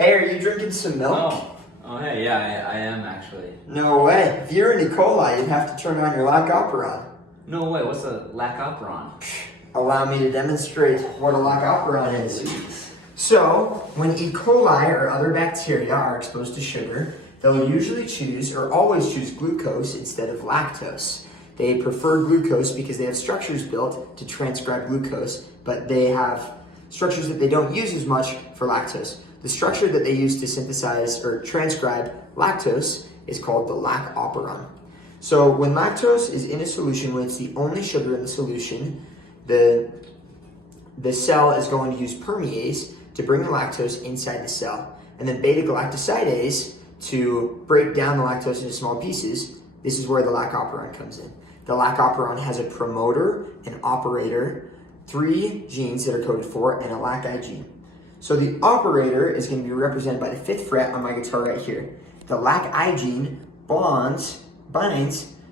Hey, are you drinking some milk? Hey, yeah, I am actually. No way. If you're in E. coli, you'd have to turn on your Lac Operon. No way, what's a Lac Operon? Allow me to demonstrate what a Lac Operon is. Please. So, when E. coli or other bacteria are exposed to sugar, they'll usually choose or always choose glucose instead of lactose. They prefer glucose because they have structures built to transcribe glucose, but they have structures that they don't use as much for lactose. The structure that they use to synthesize or transcribe lactose is called the Lac Operon. So when lactose is in a solution, when it's the only sugar in the solution, the cell is going to use permease to bring the lactose inside the cell. And then beta-galactosidase to break down the lactose into small pieces. This is where the Lac Operon comes in. The Lac Operon has a promoter, an operator, 3 genes that are coded for, and a LAC-I gene. So the operator is going to be represented by the 5th fret on my guitar right here. The LAC-I gene binds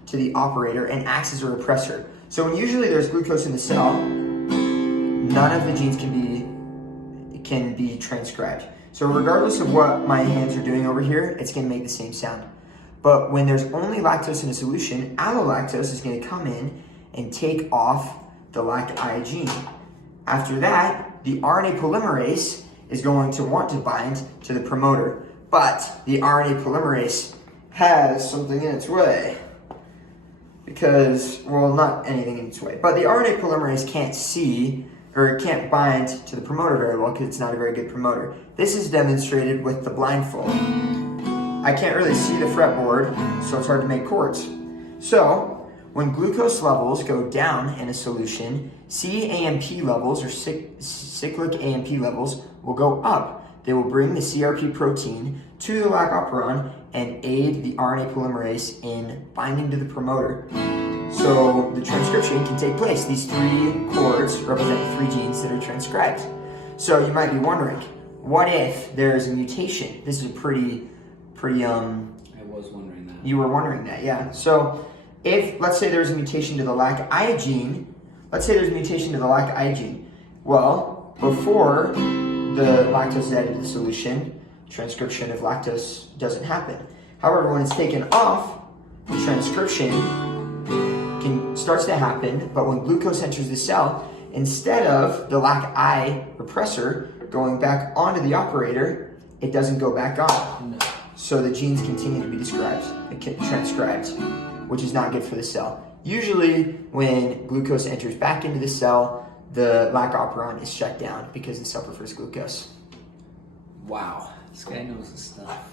to the operator and acts as a repressor. So when usually there's glucose in the cell, none of the genes can be transcribed. So regardless of what my hands are doing over here, it's going to make the same sound. But when there's only lactose in a solution, allolactose is going to come in and take off the LAC-I gene. After that, the RNA polymerase is going to want to bind to the promoter, but the RNA polymerase has something in its way. Because, well, not anything in its way, but the RNA polymerase can't see or it can't bind to the promoter very well because it's not a very good promoter. This is demonstrated with the blindfold. I can't really see the fretboard, so it's hard to make chords. So, when glucose levels go down in a solution, CAMP levels or cyclic AMP levels will go up. They will bring the CRP protein to the Lac Operon and aid the RNA polymerase in binding to the promoter. So the transcription can take place. These 3 chords represent 3 genes that are transcribed. So you might be wondering, what if there's a mutation? This is a pretty I was wondering that. You were wondering that, yeah. So if, let's say there's a mutation to the LAC-I gene, well, before the lactose is added to the solution, transcription of lactose doesn't happen. However, when it's taken off, the transcription starts to happen, but when glucose enters the cell, instead of the LAC-I repressor going back onto the operator, it doesn't go back on. No. So the genes continue to be transcribed, which is not good for the cell. Usually, when glucose enters back into the cell, the Lac Operon is shut down because the cell prefers glucose. Wow, this guy knows his stuff.